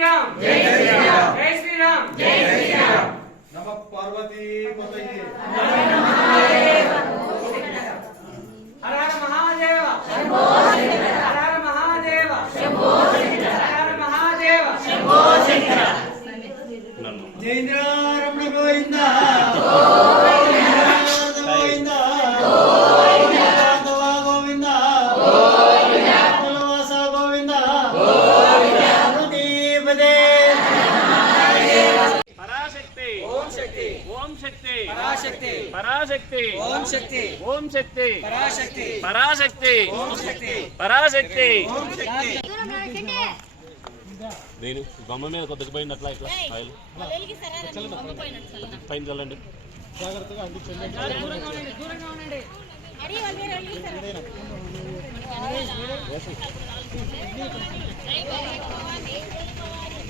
శ్రీరామ్ జై శ్రీరామ్ జై శ్రీరామ్ జై శ్రీరామ్ నమ పార్వతి పతయే హర హర మహాదేవ శంభో శక్తి పరాశక్తి. పరాశక్తి. ఓం శక్తి. ఓం శక్తి. పరాశక్తి. పరాశక్తి. ఓం శక్తి. పరాశక్తి. ఓం శక్తి. నేను బొమ్మ మీద కొద్దిగా పోయింది అట్లా ఇట్లా. ఆయిల్ పైన చల్లండి.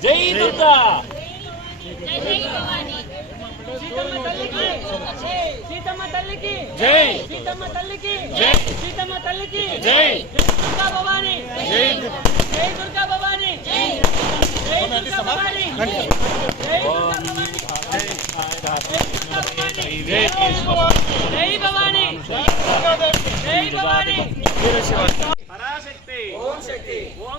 జై దుర్గా! సీతమ్మ తల్లికి. జై. సీతమ్మ తల్లికి. జై. సీతమ్మ తల్లికి. జై. దుర్గా భవాని. జై. జై దుర్గా భవాని. జై. జై దుర్గా భవాని. జై. భవాని. జై భవాని. జై భవాని.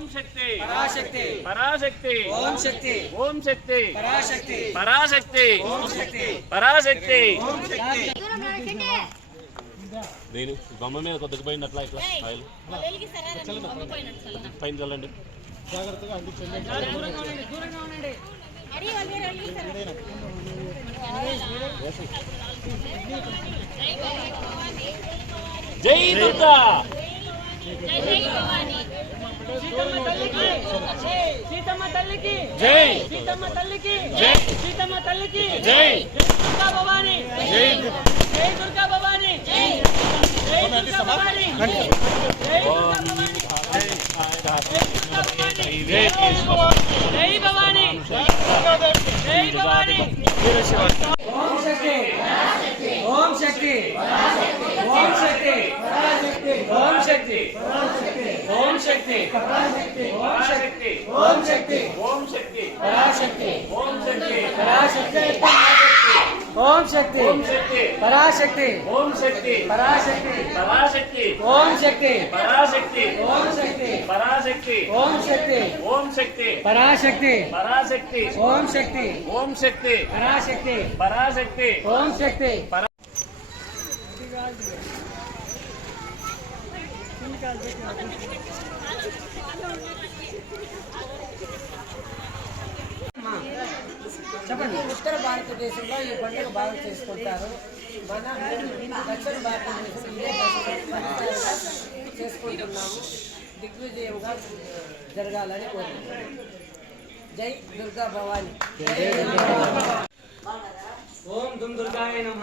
ఓం శక్తి. పరాశక్తి. పరాశక్తి. ఓం శక్తి. ఓం శక్తి. పరాశక్తి. పరాశక్తి. ఓం శక్తి. పరాశక్తి. ఓం శక్తి. నేను బొమ్మ మీద కొద్దిగా పోయింది అట్లా ఇట్లా. ఆయిల్ పైన చల్లండి. జై దుర్గా. సీతమ్మ తల్లికి జై సీతమ్మ తల్లికి జై సీతమ్మ తల్లికి జై దుర్గా భవాని జై జై దుర్గా భవాని జై జై దుర్గా భవాని జై దుర్గా భవాని జై భవాని జై భవాని ఓం శక్తి ఓం శక్తి ఓం శక్తి ఓం శక్తి ఓం శక్తి शक्ति पराशक्ति ओम शक्ति ओम शक्ति शक्ति शक्ति ओम शक्ति ओम शक्ति पराशक्ति ओम शक्ति पराशक्ति पराशक्ति ओम शक्ति पराशक्ति ओम शक्ति पराशक्ति ओम शक्ति ओम शक्ति पराशक्ति पराशक्ति ओम शक्ति ओम शक्ति पराशक्ति पराशक्ति ओम शक्ति చెప్పండి. ఉత్తర భారతదేశంలో ఈ పండుగ బాగా చేసుకుంటారు. మన దక్షిణ భారతదేశం చేసుకుంటున్నాము. దిగ్విజయంగా జరగాలని కోరుకుంటున్నాము. జై దుర్గా భవాని. ఓం దుమ్ దుర్గాయ నమ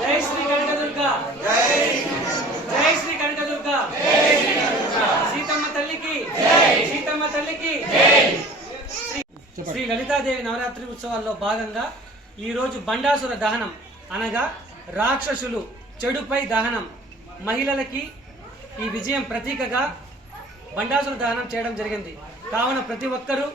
జై శ్రీ కనకదుర్గ జై శ్రీ కనకదుర్గ సీతమ్మ తల్లికి సీతమ్మ తల్లికి శ్రీ- శ్రీ లలితాదేవి నవరాత్రి ఉత్సవాల్లో భాగంగా ఈరోజు బండాసుర దహనం అనగా రాక్షసులు చెడుపై దహనం. మహిళలకి ఈ విజయం ప్రతీకగా బండాసుర దహనం చేయడం జరిగింది. కావున ప్రతి ఒక్కరూ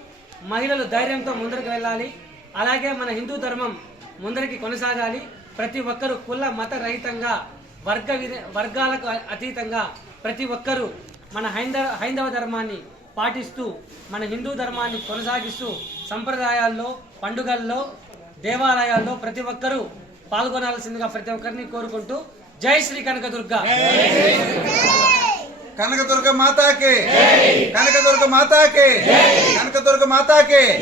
మహిళలు ధైర్యంతో ముందరకు వెళ్ళాలి. అలాగే మన హిందూ ధర్మం ముందరికి కొనసాగాలి. ప్రతి ఒక్కరూ కుల మత రహితంగా వర్గ వర్గాలకు అతీతంగా ప్రతి ఒక్కరూ మన హైందవ హైందవ ధర్మాన్ని పాటిస్తూ మన హిందూ ధర్మాన్ని కొనసాగిస్తూ సంప్రదాయాల్లో పండుగల్లో దేవాలయాల్లో ప్రతి ఒక్కరూ పాల్గొనాల్సిందిగా ప్రతి ఒక్కరిని కోరుకుంటూ జై శ్రీ కనకదుర్గ. కనకదుర్గ మాతాకే. కనకదుర్గ మాతాకే. కనకదుర్గ మాతాకే.